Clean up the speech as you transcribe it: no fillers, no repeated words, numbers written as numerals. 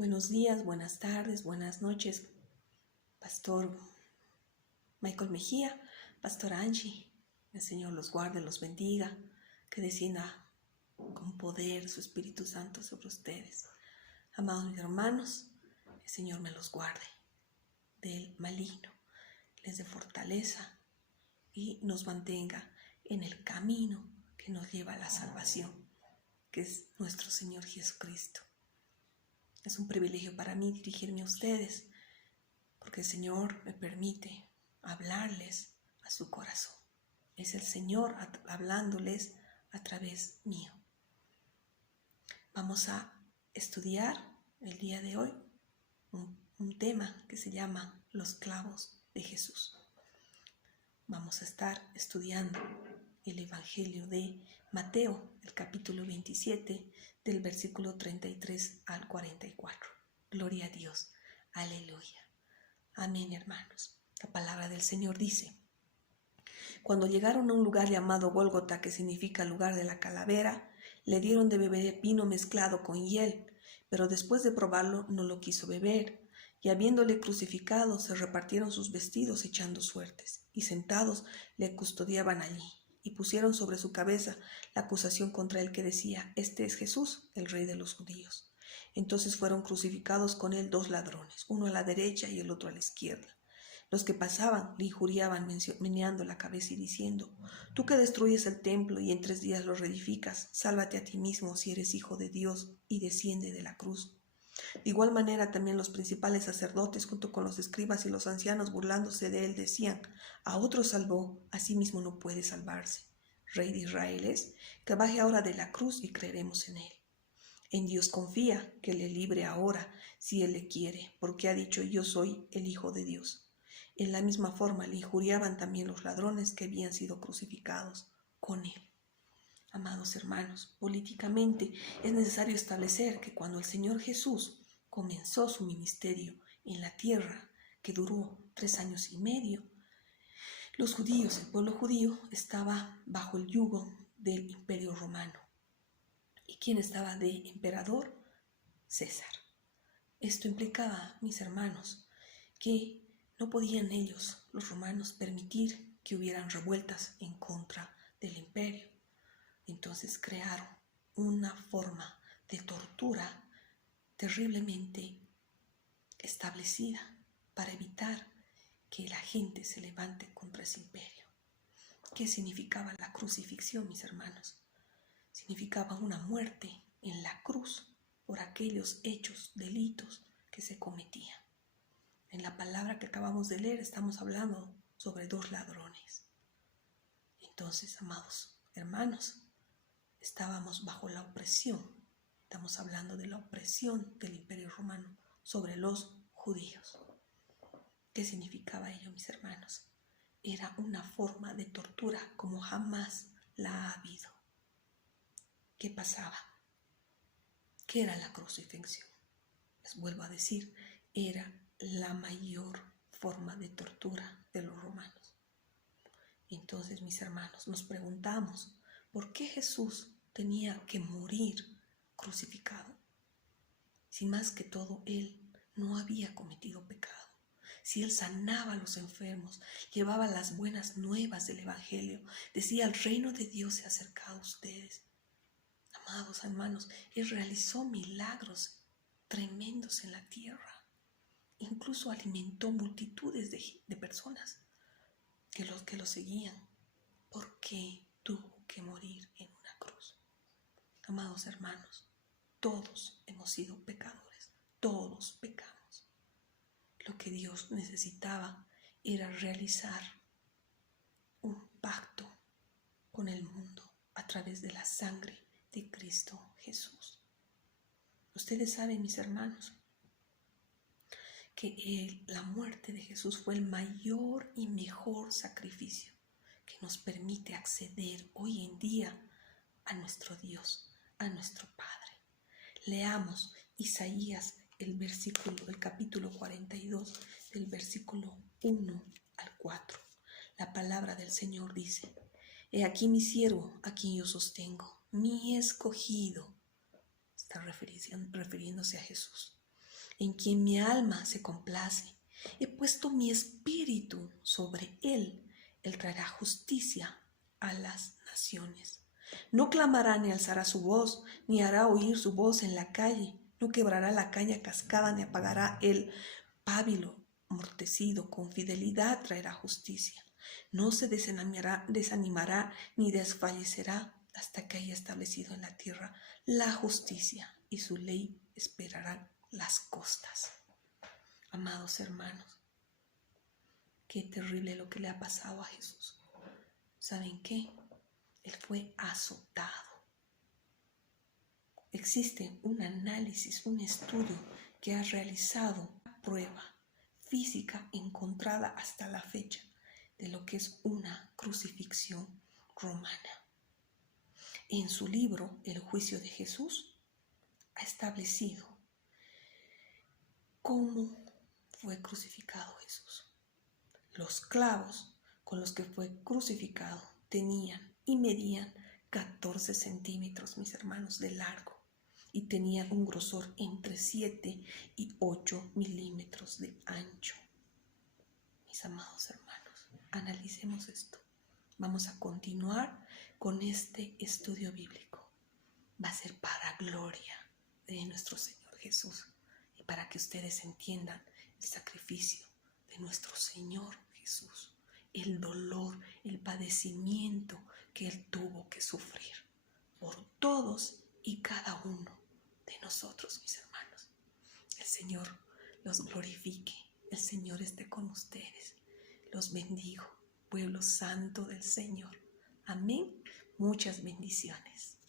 Buenos días, buenas tardes, buenas noches, Pastor Michael Mejía, Pastor Angie. El Señor los guarde, los bendiga, que descienda con poder su Espíritu Santo sobre ustedes. Amados mis hermanos, el Señor me los guarde del maligno, les dé fortaleza y nos mantenga en el camino que nos lleva a la salvación, que es nuestro Señor Jesucristo. Es un privilegio para mí dirigirme a ustedes, porque el Señor me permite hablarles a su corazón. Es el Señor hablándoles a través mío. Vamos a estudiar el día de hoy un tema que se llama los clavos de Jesús. Vamos a estar estudiando el Evangelio de Mateo, el capítulo 27, del versículo 33 al 44. Gloria a Dios. Aleluya. Amén, hermanos. La palabra del Señor dice: Cuando llegaron a un lugar llamado Gólgota, que significa lugar de la calavera, le dieron de beber vino mezclado con hiel, pero después de probarlo no lo quiso beber. Y habiéndole crucificado, se repartieron sus vestidos echando suertes, y sentados le custodiaban allí, y pusieron sobre su cabeza la acusación contra él que decía: Este es Jesús, el Rey de los judíos. Entonces fueron crucificados con él 2 ladrones, uno a la derecha y el otro a la izquierda. Los que pasaban le injuriaban meneando la cabeza y diciendo: Tú que destruyes el templo y en 3 días lo reedificas, sálvate a ti mismo si eres hijo de Dios y desciende de la cruz. De igual manera también los principales sacerdotes junto con los escribas y los ancianos, burlándose de él, decían: A otro salvó, a sí mismo no puede salvarse. Rey de Israel es, que baje ahora de la cruz y creeremos en él. En Dios confía, que le libre ahora si él le quiere, porque ha dicho: Yo soy el Hijo de Dios. En la misma forma le injuriaban también los ladrones que habían sido crucificados con él. Amados hermanos, políticamente es necesario establecer que cuando el Señor Jesús comenzó su ministerio en la tierra, que duró 3 años y medio, los judíos, el pueblo judío, estaba bajo el yugo del Imperio Romano. ¿Y quién estaba de emperador? César. Esto implicaba, mis hermanos, que no podían ellos, los romanos, permitir que hubieran revueltas en contra del imperio. Entonces crearon una forma de tortura terriblemente establecida para evitar que la gente se levante contra ese imperio. ¿Qué significaba la crucifixión, mis hermanos? Significaba una muerte en la cruz por aquellos hechos, delitos que se cometían. En la palabra que acabamos de leer estamos hablando sobre 2 ladrones. Entonces, amados hermanos, estábamos bajo la opresión. Estamos hablando de la opresión del Imperio Romano sobre los judíos. ¿Qué significaba ello, mis hermanos? Era una forma de tortura como jamás la ha habido. ¿Qué pasaba? ¿Qué era la crucifixión? Les vuelvo a decir, era la mayor forma de tortura de los romanos. Entonces, mis hermanos, nos preguntamos: ¿por qué Jesús tenía que morir crucificado? Si más que todo Él no había cometido pecado. Si Él sanaba a los enfermos, llevaba las buenas nuevas del Evangelio, decía: el reino de Dios se ha acercado a ustedes. Amados hermanos, Él realizó milagros tremendos en la tierra. Incluso alimentó multitudes de personas que lo seguían. ¿Por qué tuvo que morir en una cruz? Amados hermanos, todos hemos sido pecadores, todos pecamos. Lo que Dios necesitaba era realizar un pacto con el mundo a través de la sangre de Cristo Jesús. Ustedes saben, mis hermanos, que la muerte de Jesús fue el mayor y mejor sacrificio que nos permite acceder hoy en día a nuestro Dios, a nuestro Padre. Leamos Isaías, el capítulo 42, del versículo 1 al 4. La palabra del Señor dice: He aquí mi siervo, a quien yo sostengo, mi escogido. Está refiriéndose a Jesús. en quien mi alma se complace. He puesto mi espíritu sobre él. Él traerá justicia a las naciones. No clamará ni alzará su voz, ni hará oír su voz en la calle. No quebrará la caña cascada, ni apagará el pábilo amortecido. Con fidelidad traerá justicia. No se desanimará ni desfallecerá hasta que haya establecido en la tierra la justicia, y su ley esperarán las costas. Amados hermanos, qué terrible lo que le ha pasado a Jesús. ¿Saben qué? Él fue azotado. Existe un análisis, un estudio que ha realizado una prueba física encontrada hasta la fecha de lo que es una crucifixión romana. En su libro, El juicio de Jesús, ha establecido cómo fue crucificado Jesús. Los clavos con los que fue crucificado tenían y medían 14 centímetros, mis hermanos, de largo, y tenían un grosor entre 7 y 8 milímetros de ancho. Mis amados hermanos, analicemos esto. Vamos a continuar con este estudio bíblico. Va a ser para gloria de nuestro Señor Jesús y para que ustedes entiendan el sacrificio de nuestro Señor Jesús, el dolor, el padecimiento que Él tuvo que sufrir por todos y cada uno de nosotros, mis hermanos. El Señor los glorifique, el Señor esté con ustedes. Los bendigo, pueblo santo del Señor. Amén. Muchas bendiciones.